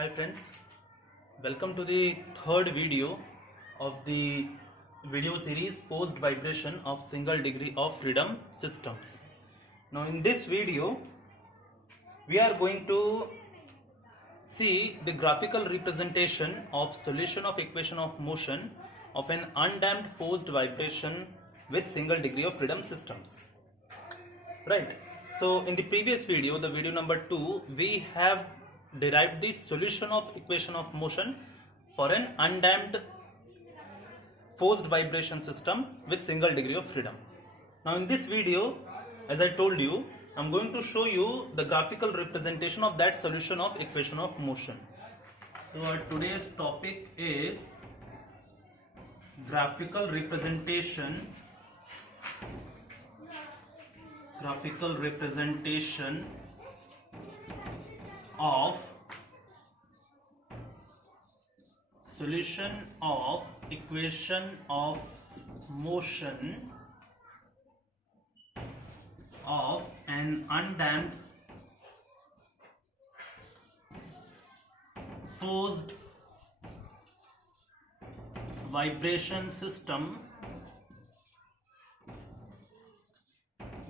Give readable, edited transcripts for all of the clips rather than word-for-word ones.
Hi friends, welcome to the third video of the video series Post Vibration of Single Degree of Freedom Systems. Now in this video we are going to see the graphical representation of solution of equation of motion of an undamped forced vibration with single degree of freedom systems. Right. So in the previous video, the video number 2, we have derived the solution of equation of motion for an undamped forced vibration system with single degree of freedom. Now in this video, as I told you, I'm going to show you the graphical representation of that solution of equation of motion. So our today's topic is graphical representation of solution of equation of motion of an undamped forced vibration system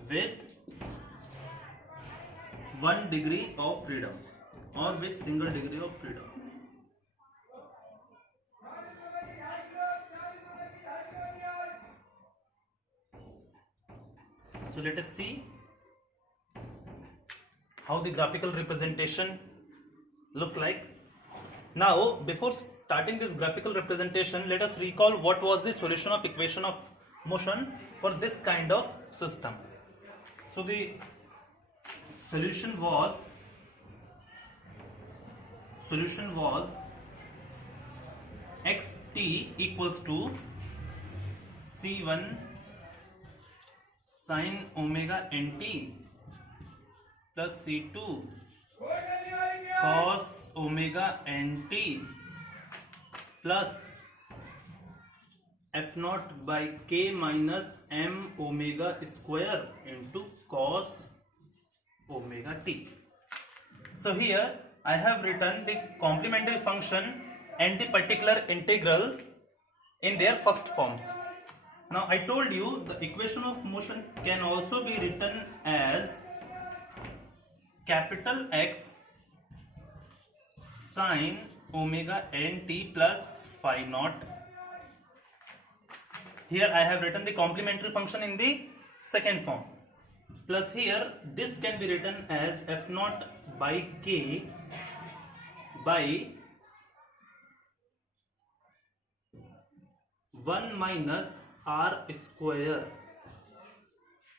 with 1 degree of freedom or with single degree of freedom. So let us see how the graphical representation look like. Now before starting this graphical representation, let us recall what was the solution of equation of motion for this kind of system. So the solution was xt equals to c1 sin omega nt plus c2 cos omega nt plus f naught by k minus m omega square into cos omega t. So here I have written the complementary function and the particular integral in their first forms. Now I told you the equation of motion can also be written as capital X sin omega nt plus phi naught. Here I have written the complementary function in the second form. Plus here this can be written as f naught by k by 1 minus r square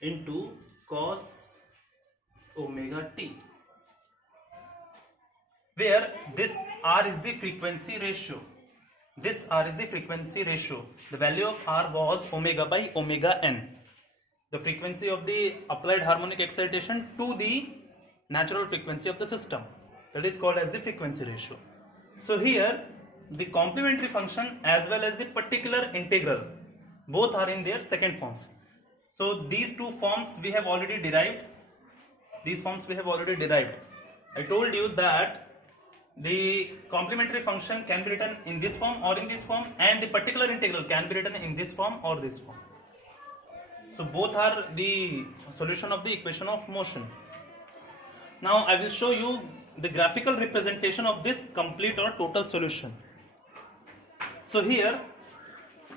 into cos omega t, where this r is the frequency ratio. The value of r was omega by omega n, the frequency of the applied harmonic excitation to the natural frequency of the system. That is called as the frequency ratio. So here the complementary function as well as the particular integral both are in their second forms. So these two forms we have already derived. I told you that the complementary function can be written in this form or in this form, and the particular integral can be written in this form or this form. So both are the solution of the equation of motion. Now I will show you the graphical representation of this complete or total solution. So here,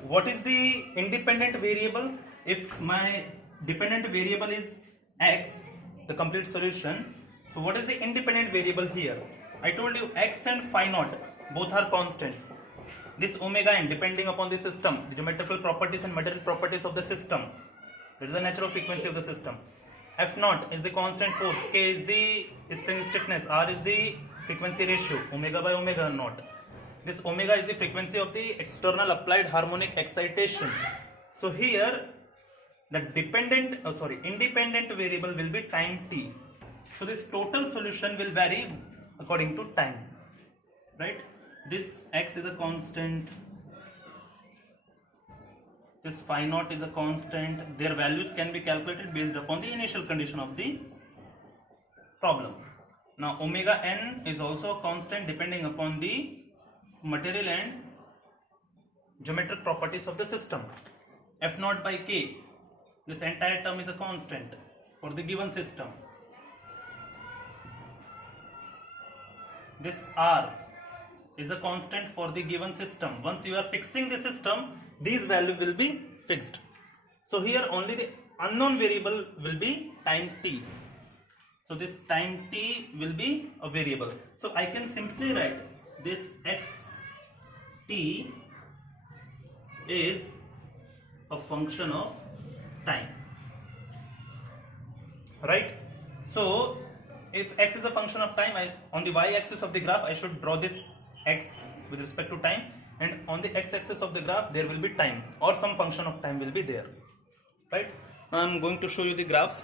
what is the independent variable? If my dependent variable is x, the complete solution, so what is the independent variable here? I told you x and phi naught both are constants. This omega n, depending upon the system, the geometrical properties and material properties of the system, that is the natural frequency of the system. F naught is the constant force, k is the spring stiffness, r is the frequency ratio, omega by omega naught. This omega is the frequency of the external applied harmonic excitation. So here the independent variable will be time t. So this total solution will vary according to time, right? This x is a constant, this phi naught is a constant. Their values can be calculated based upon the initial condition of the problem. Now omega n is also a constant depending upon the material and geometric properties of the system. F naught by k, this entire term is a constant for the given system. This R is a constant for the given system. Once you are fixing the system, these values will be fixed. So here only the unknown variable will be time t. So this time t will be a variable. So I can simply write this x t is a function of time, right? So if x is a function of time, on the y-axis of the graph I should draw this x with respect to time, and on the x-axis of the graph there will be time or some function of time will be there, right? Now I am going to show you the graph.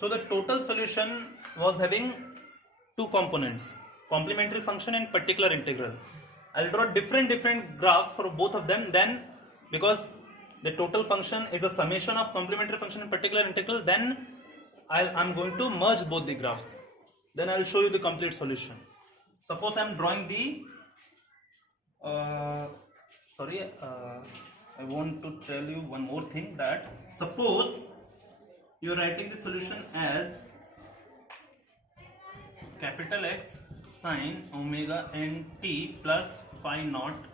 So the total solution was having two components, complementary function and particular integral. I'll draw different graphs for both of them. Then because the total function is a summation of complementary function and particular integral, then I'm going to merge both the graphs. Then I'll show you the complete solution. Suppose I'm drawing the I want to tell you one more thing, that suppose you are writing the solution as capital X sine omega n t plus phi naught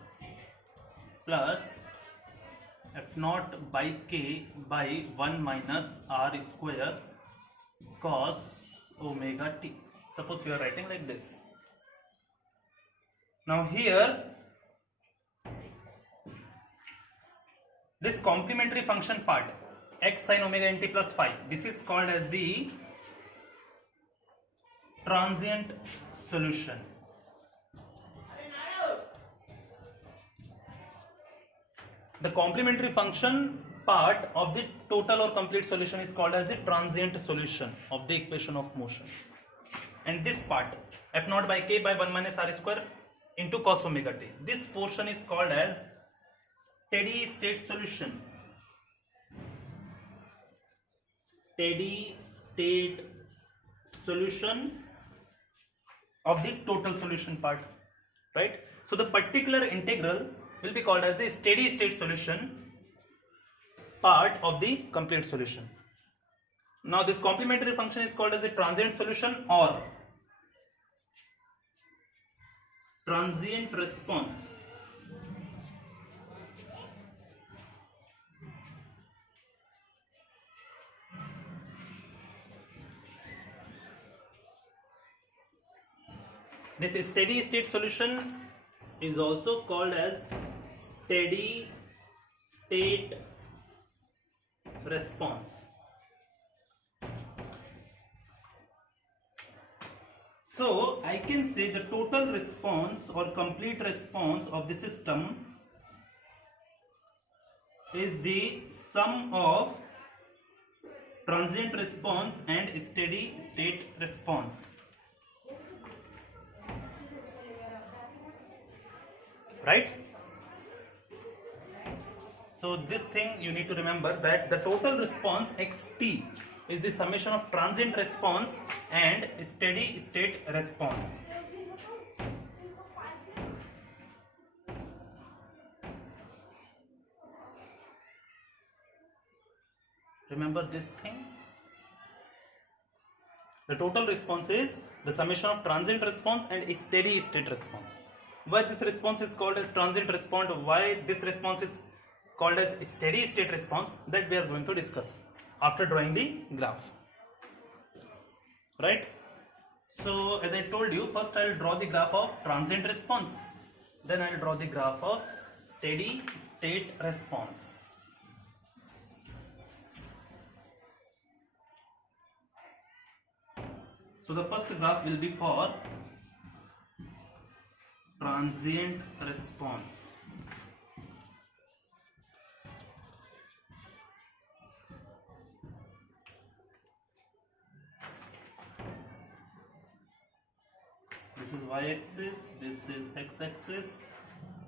plus f naught by k by 1 minus r square cos omega t. Suppose you are writing like this. Now here this complementary function part x sine omega n t plus phi, this is called as the transient solution. The complementary function part of the total or complete solution is called as the transient solution of the equation of motion. And this part f naught by k by 1 minus r square into cos omega t, this portion is called as steady state solution. Steady state solution of the total solution part, right? So the particular integral will be called as the steady state solution part of the complete solution. Now this complementary function is called as a transient solution or transient response. This steady state solution is also called as steady state response. So I can say the total response or complete response of the system is the sum of transient response and steady state response. Right? So this thing you need to remember, that the total response xt is the summation of transient response and steady state response. Remember this thing. The total response is the summation of transient response and steady state response. Why this response is called as transient response, why this response is called as steady state response, that we are going to discuss after drawing the graph. Right? So as I told you, first I will draw the graph of transient response, then I will draw the graph of steady state response. So the first graph will be for transient response. is y-axis, this is x-axis.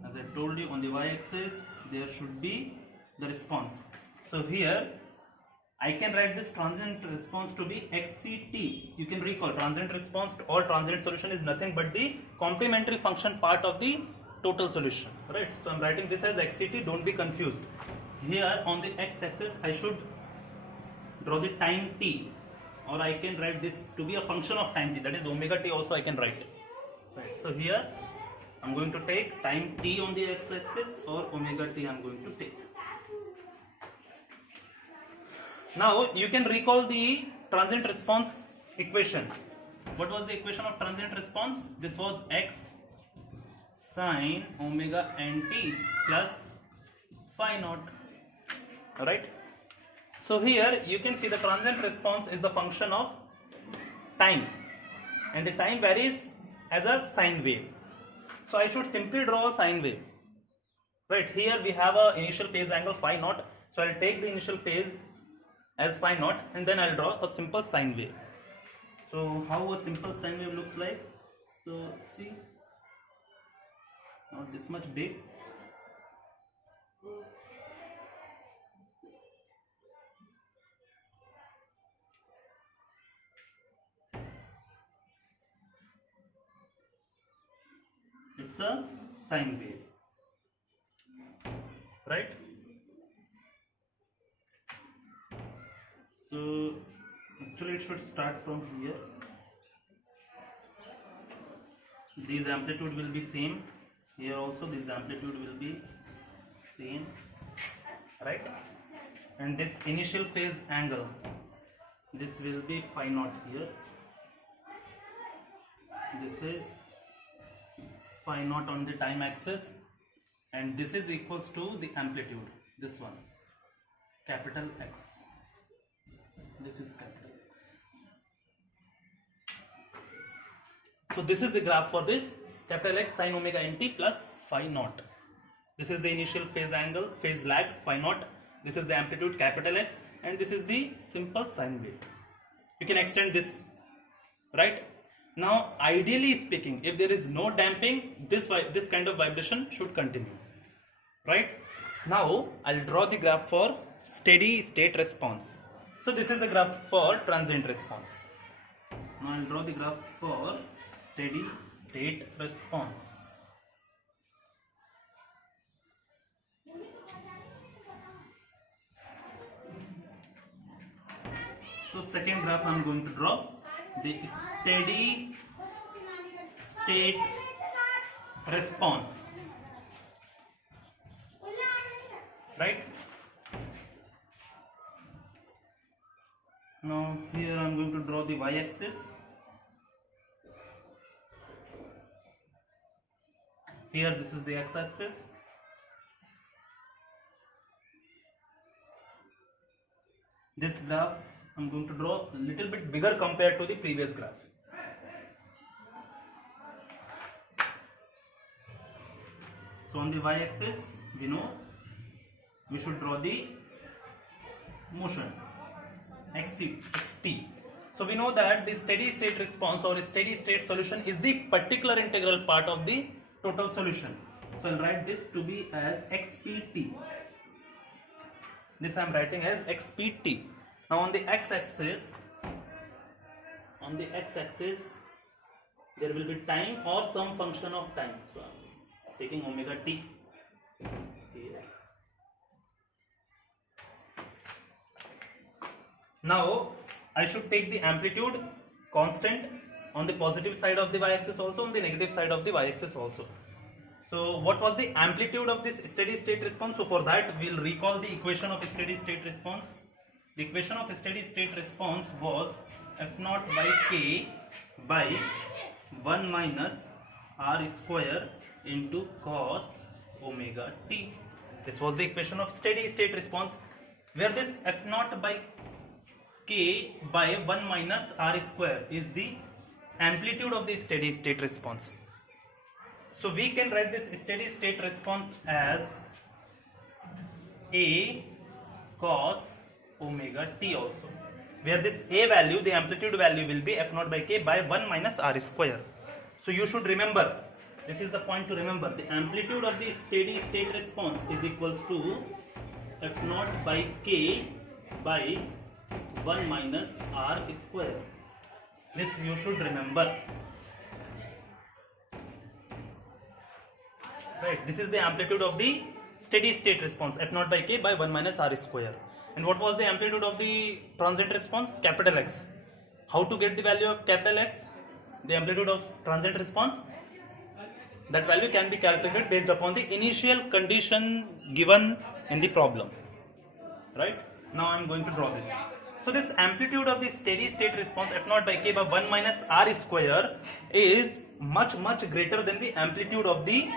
As I told you, on the y-axis there should be the response. So here I can write this transient response to be xct. You can recall transient response or transient solution is nothing but the complementary function part of the total solution, right? So I'm writing this as xct, don't be confused. Here on the x-axis I should draw the time t, or I can write this to be a function of time t, that is omega t also I can write, right? So here I'm going to take time t on the x-axis, or omega t I'm going to take. Now you can recall the transient response equation. What was the equation of transient response? This was x sine omega nt plus phi naught, right? So here you can see the transient response is the function of time, and the time varies as a sine wave. So I should simply draw a sine wave, right? Here we have a initial phase angle phi naught, so I'll take the initial phase as phi naught and then I'll draw a simple sine wave. So how a simple sine wave looks like? So see, not this much big. It's a sine wave, right? So actually it should start from here. These amplitude will be same. Here also this amplitude will be same, right? And this initial phase angle, this will be phi naught here. This is phi naught on the time axis, and this is equals to the amplitude, this one, capital X. This is capital X. So this is the graph for this capital X sine omega nt plus phi naught. This is the initial phase angle, phase lag phi naught. This is the amplitude capital X, and this is the simple sine wave. You can extend this, right? Now ideally speaking, if there is no damping, this kind of vibration should continue, right? Now I'll draw the graph for steady state response. So this is the graph for transient response. Now I'll draw the graph for steady state response. So second graph I'm going to draw the steady state response, right? Now here I'm going to draw the y-axis. Here this is the x-axis. This graph I'm going to draw a little bit bigger compared to the previous graph. So on the y-axis, we know we should draw the motion xt. So we know that the steady state response or steady state solution is the particular integral part of the total solution. So I'll write this to be as xpt. This I'm writing as xpt. Now on the x-axis, there will be time or some function of time. So I'm taking omega t here. Now I should take the amplitude constant on the positive side of the y-axis also, on the negative side of the y-axis also. So what was the amplitude of this steady state response? So for that we'll recall the equation of steady state response. The equation of steady state response was f0 by k by 1 minus r square into cos omega t. This was the equation of steady state response, where this f0 by k by 1 minus r square is the amplitude of the steady state response. So we can write this steady state response as a cos omega t also, where this a value, the amplitude value, will be f0 by k by 1 minus r square. So you should remember, this is the point to remember, the amplitude of the steady state response is equals to f naught by k by 1 minus r square. This you should remember. Right, this is the amplitude of the steady state response, f naught by k by 1 minus r square. And what was the amplitude of the transient response? Capital X. How to get the value of capital X? The amplitude of transient response? That value can be calculated based upon the initial condition given in the problem. Right? Now I am going to draw this. So this amplitude of the steady state response f naught by k by 1 minus r square is much greater than the amplitude of the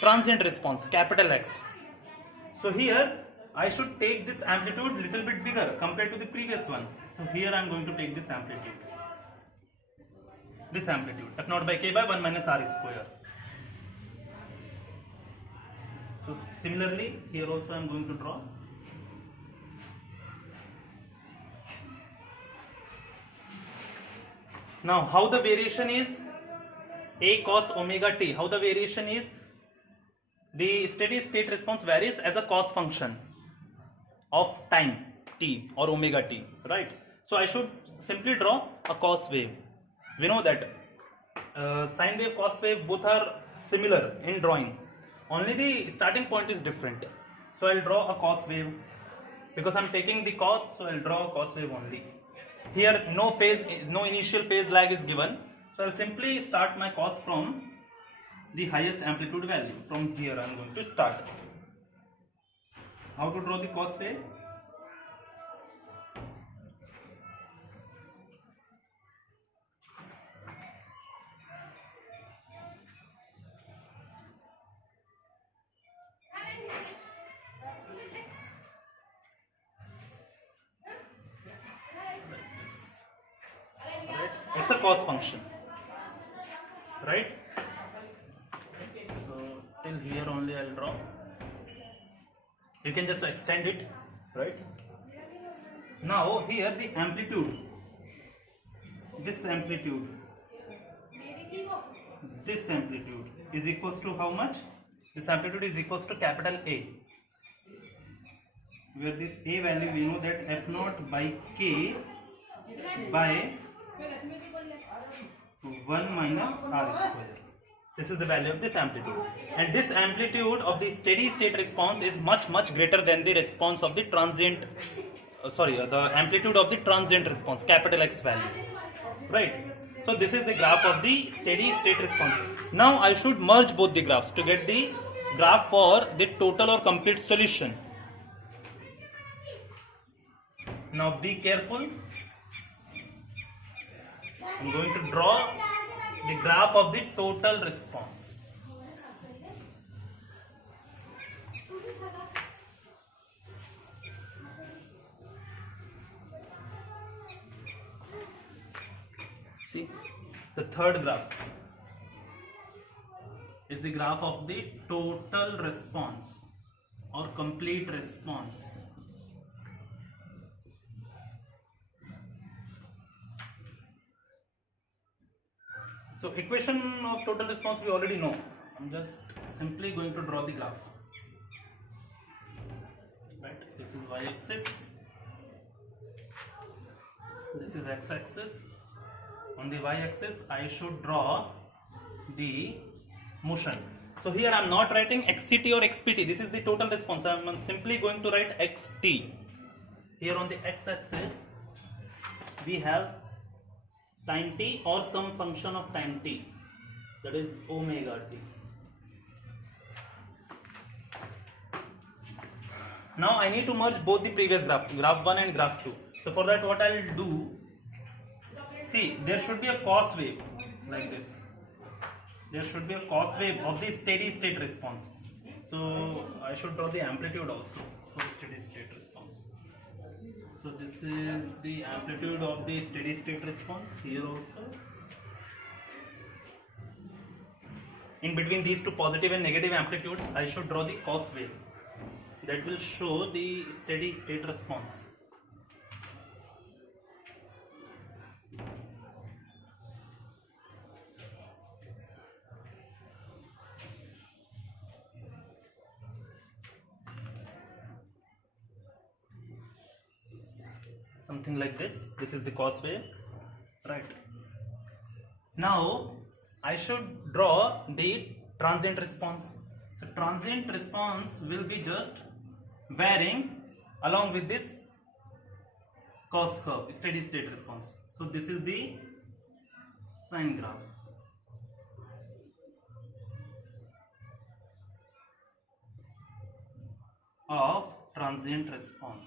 transient response, capital X. So here I should take this amplitude little bit bigger compared to the previous one. So here I am going to take this amplitude. This amplitude f naught by k by 1 minus r square. So similarly here also I am going to draw. Now how the variation is? A cos omega t. How the variation is? The steady state response varies as a cos function of time t or omega t, right? So I should simply draw a cos wave. We know that sine wave, cos wave, both are similar in drawing. Only the starting point is different. So I'll draw a cos wave. Because I'm taking the cos, so I'll draw a cos wave only. Here no initial phase lag is given. So I'll simply start my cos from the highest amplitude value. From here I'm going to start. How to draw the cos wave? It's a cos function, right? So till here only I'll draw. You can just extend it, right? Now here the amplitude, this amplitude is equals to how much? This amplitude is equals to capital A, where this A value we know that f naught by k by 1 minus r square. This is the value of this amplitude, and this amplitude of the steady state response is much greater than the response of the transient the amplitude of the transient response, capital X value, right? So this is the graph of the steady state response. Now I should merge both the graphs to get the graph for the total or complete solution. Now be careful. I'm going to draw the graph of the total response. See, the third graph is the graph of the total response or complete response. So equation of total response we already know. I'm just simply going to draw the graph. Right, this is y-axis, this is x-axis. On the y-axis I should draw the motion. So here I am not writing xct or xpt. This is the total response. I am simply going to write xt. Here on the x-axis we have time t or some function of time t, that is omega t. Now I need to merge both the previous graph 1 and graph 2. So for that what I will do, see, there should be a cos wave like this. There should be a cos wave of the steady state response. So I should draw the amplitude also for the steady state response. So this is the amplitude of the steady state response here also. In between these two positive and negative amplitudes, I should draw the cos wave that will show the steady state response. something like this. This is the cos wave, right? Now I should draw the transient response. So transient response will be just varying along with this cos curve, steady state response. So this is the sine graph. Of transient response.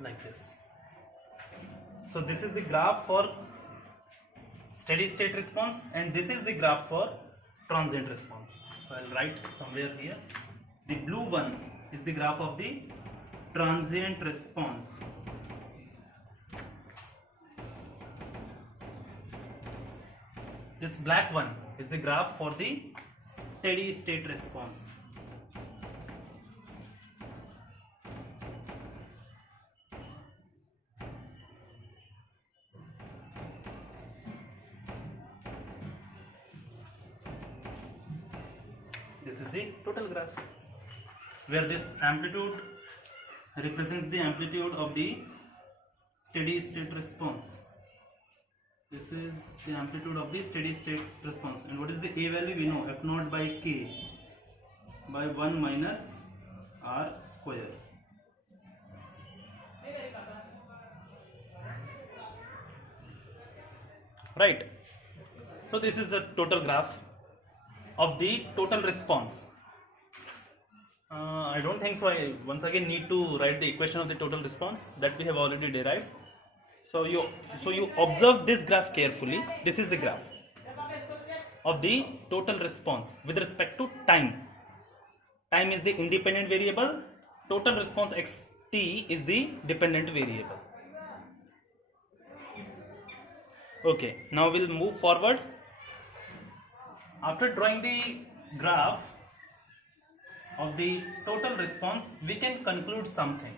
Like this. So this is the graph for steady state response and this is the graph for transient response. So I'll write somewhere here. The blue one is the graph of the transient response. This black one is the graph for the steady state response. This is the total graph, where this amplitude represents the amplitude of the steady state response. This is the amplitude of the steady state response. And what is the A value? We know F naught by K by 1 minus R square. Right. So this is the total graph of the total response. I don't think so. I once again need to write the equation of the total response that we have already derived. So you observe this graph carefully. This is the graph of the total response with respect to time. Time is the independent variable. Total response xt is the dependent variable. Okay, now we'll move forward. After drawing the graph of the total response, we can conclude something.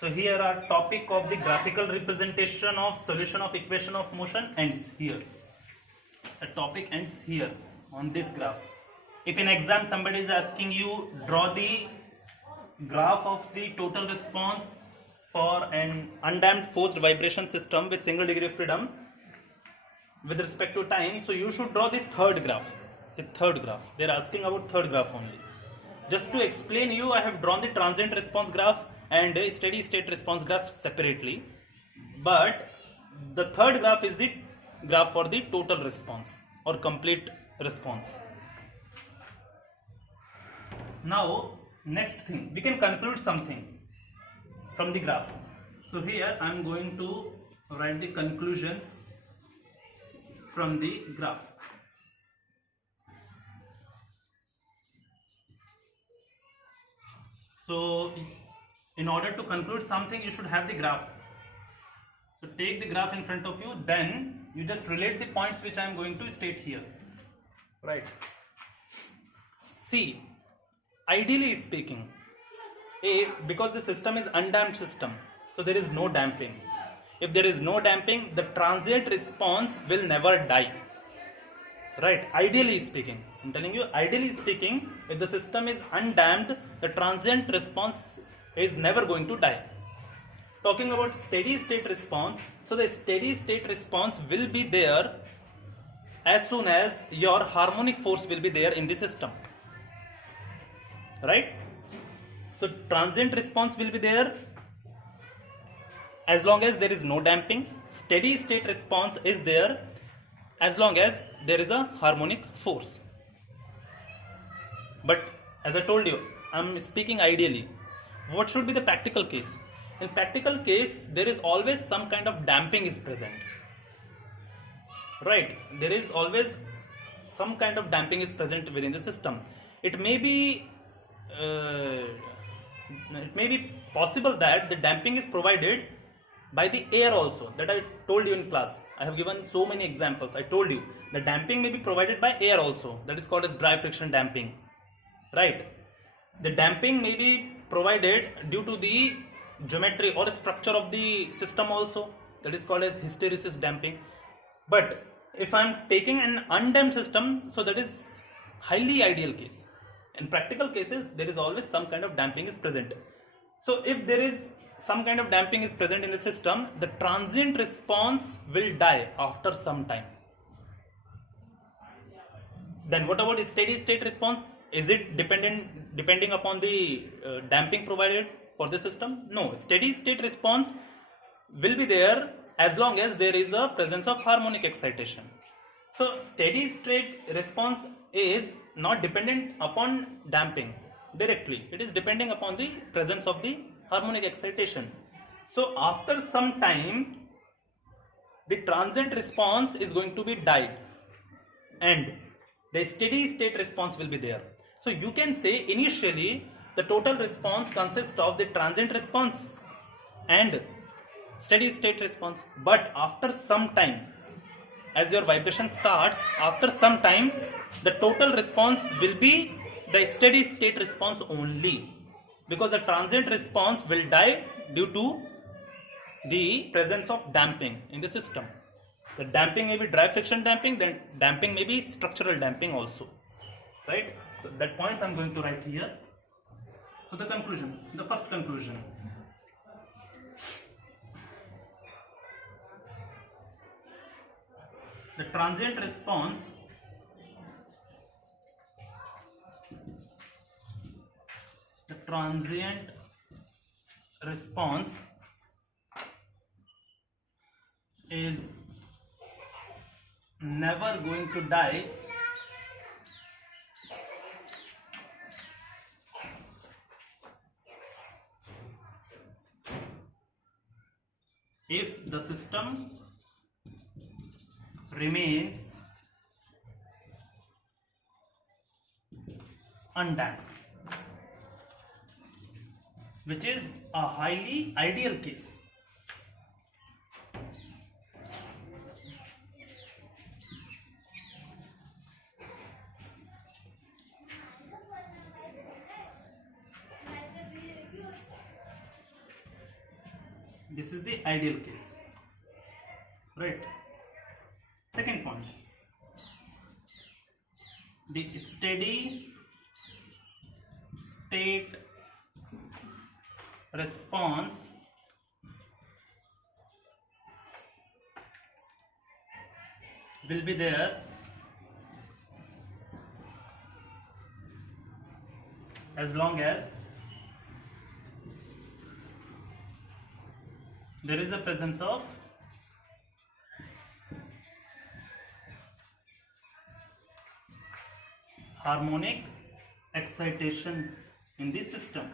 So here our topic of the graphical representation of solution of equation of motion ends here. The topic ends here on this graph. If in exam somebody is asking you draw the graph of the total response for an undamped forced vibration system with single degree of freedom with respect to time, so you should draw the third graph. The third graph. They are asking about third graph only. Just to explain you, I have drawn the transient response graph and a steady state response graph separately, but the third graph is the graph for the total response or complete response. Now next thing, we can conclude something from the graph. So here I am going to write the conclusions from the graph. So in order to conclude something, you should have the graph. So take the graph in front of you, then you just relate the points which I am going to state here. Right. See, ideally speaking, because the system is undamped system, so there is no damping. If there is no damping, the transient response will never die. Right, ideally speaking, I'm telling you, ideally speaking, if the system is undamped, the transient response is never going to die. Talking about steady state response, so the steady state response will be there as soon as your harmonic force will be there in the system. Right? So transient response will be there as long as there is no damping. Steady state response is there as long as there is a harmonic force. But as I told you, I am speaking ideally. What should be the practical case? In practical case, there is always some kind of damping is present. Right? There is always some kind of damping is present within the system. It may be possible that the damping is provided by the air also, that I told you in class. I have given so many examples. I told you the damping may be provided by air also, that is called as dry friction damping. Right? The damping may be provided due to the geometry or structure of the system also, that is called as hysteresis damping. But if I'm taking an undamped system, so that is highly ideal case. In practical cases, there is always some kind of damping is present. So if there is some kind of damping is present in the system, the transient response will die after some time. Then what about steady state response? Is it depending upon the damping provided for the system? No, steady state response will be there as long as there is a presence of harmonic excitation. So steady state response is not dependent upon damping directly. It is depending upon the presence of the harmonic excitation. So after some time, the transient response is going to be died and the steady state response will be there. So you can say initially the total response consists of the transient response and steady state response, but after some time, as your vibration starts, after some time the total response will be the steady state response only, because the transient response will die due to the presence of damping in the system. The damping may be dry friction damping, then damping may be structural damping also, right? So that points I'm going to write here. So the conclusion, the first conclusion, the transient response is never going to die if the system remains undamped, which is a highly ideal case. This is the ideal case, right? Second point, the steady state response will be there as long as there is a presence of harmonic excitation in the system.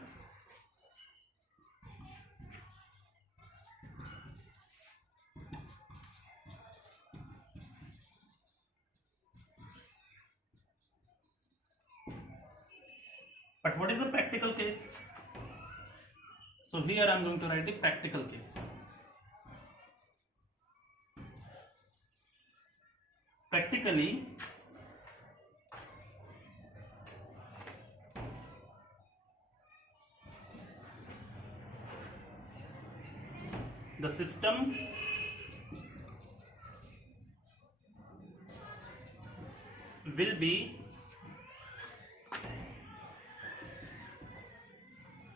But what is the practical case? So here I am going to write the practical case. Practically, the system will be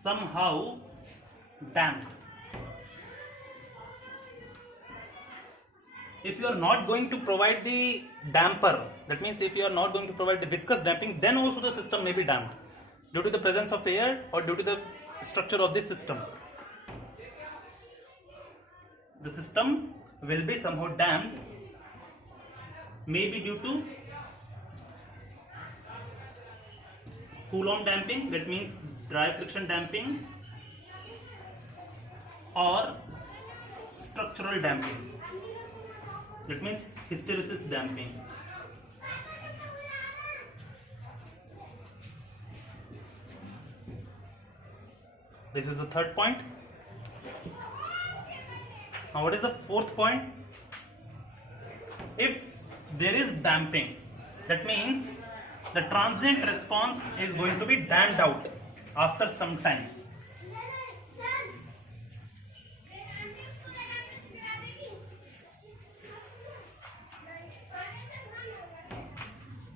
somehow damped. If you are not going to provide the damper, that means if you are not going to provide the viscous damping, then also the system may be damped due to the presence of air or due to the structure of the system. The system will be somehow damped, maybe due to Coulomb damping, that means dry friction damping, or structural damping, that means hysteresis damping. This is the third point. Now what is the fourth point? If there is damping, that means the transient response is going to be damped out after some time.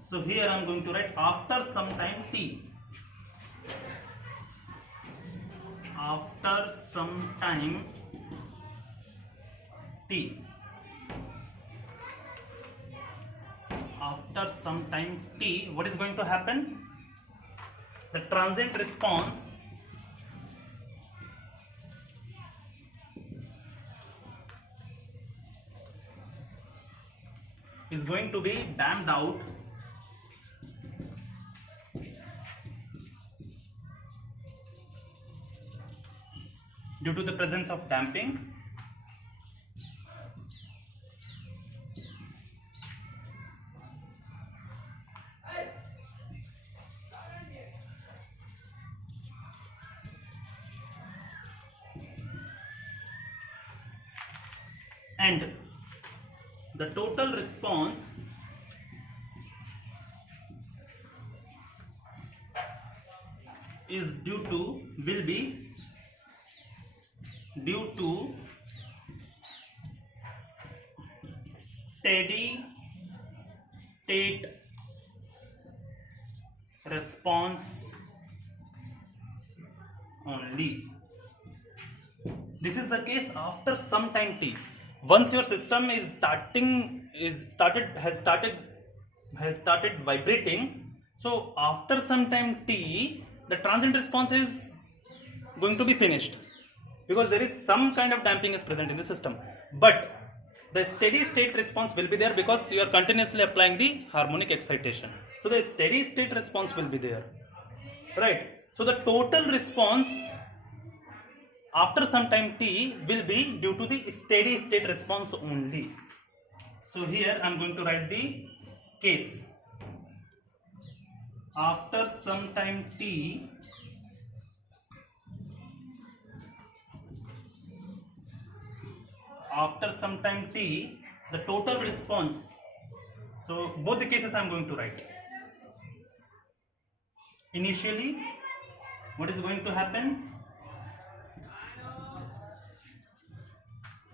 So here I am going to write after some time t. After some time t. After some time t, what is going to happen? The transient response is going to be damped out due to the presence of damping. And the total response is will be due to steady state response only. This is the case after some time t. Once your system has started vibrating, so after some time t, the transient response is going to be finished because there is some kind of damping is present in the system, but the steady state response will be there because you are continuously applying the harmonic excitation. So the steady state response will be there, right? So the total response after some time t will be due to the steady state response only. So here I am going to write the case. After some time t, the total response, so both the cases I am going to write. Initially, what is going to happen?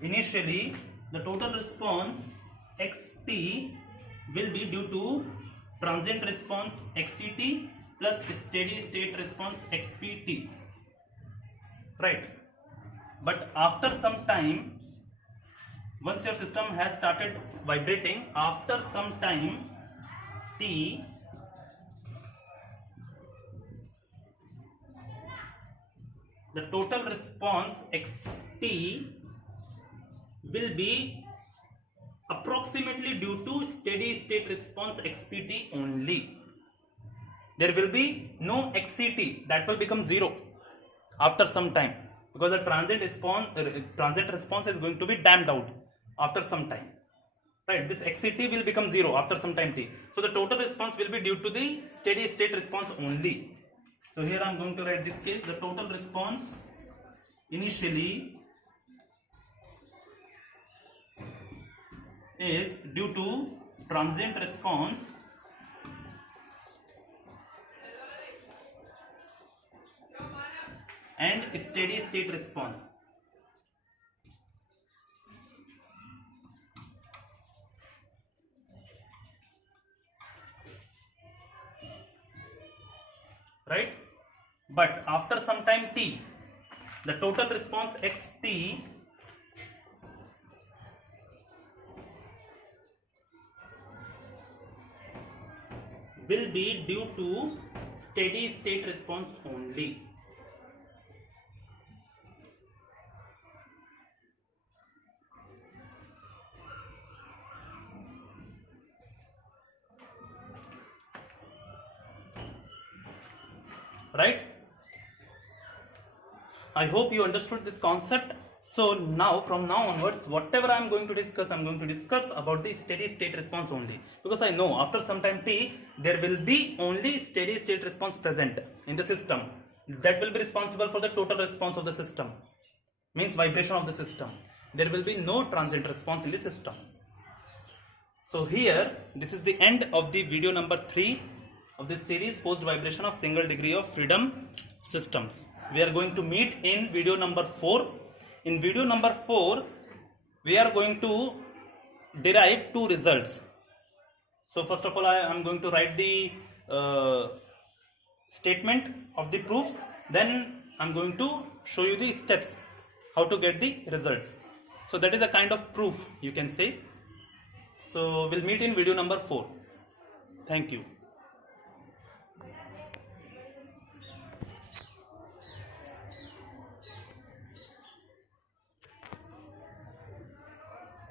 Initially, the total response xt will be due to transient response xct plus steady state response xpt, right? But after some time, once your system has started vibrating, after some time t, the total response xt will be approximately due to steady state response xpt only. There will be no xct, that will become zero after some time because the transient response is going to be damped out after some time, right? This xct will become zero after some time t. So the total response will be due to the steady state response only. So here I am going to write this case. The total response initially is due to transient response and steady state response. Right? But after some time t, the total response xt will be due to steady state response only. Right? I hope you understood this concept. So now, from now onwards, whatever I am going to discuss, I am going to discuss about the steady state response only, because I know after some time t, there will be only steady state response present in the system. That will be responsible for the total response of the system, means vibration of the system. There will be no transient response in the system. So here, this is the end of the video number 3 of this series, post vibration of single degree of freedom systems. We are going to meet in video number 4. In video number 4, we are going to derive 2 results. So first of all, I am going to write the statement of the proofs. Then I'm going to show you the steps how to get the results. So that is a kind of proof, you can say. So we'll meet in video number 4. Thank you.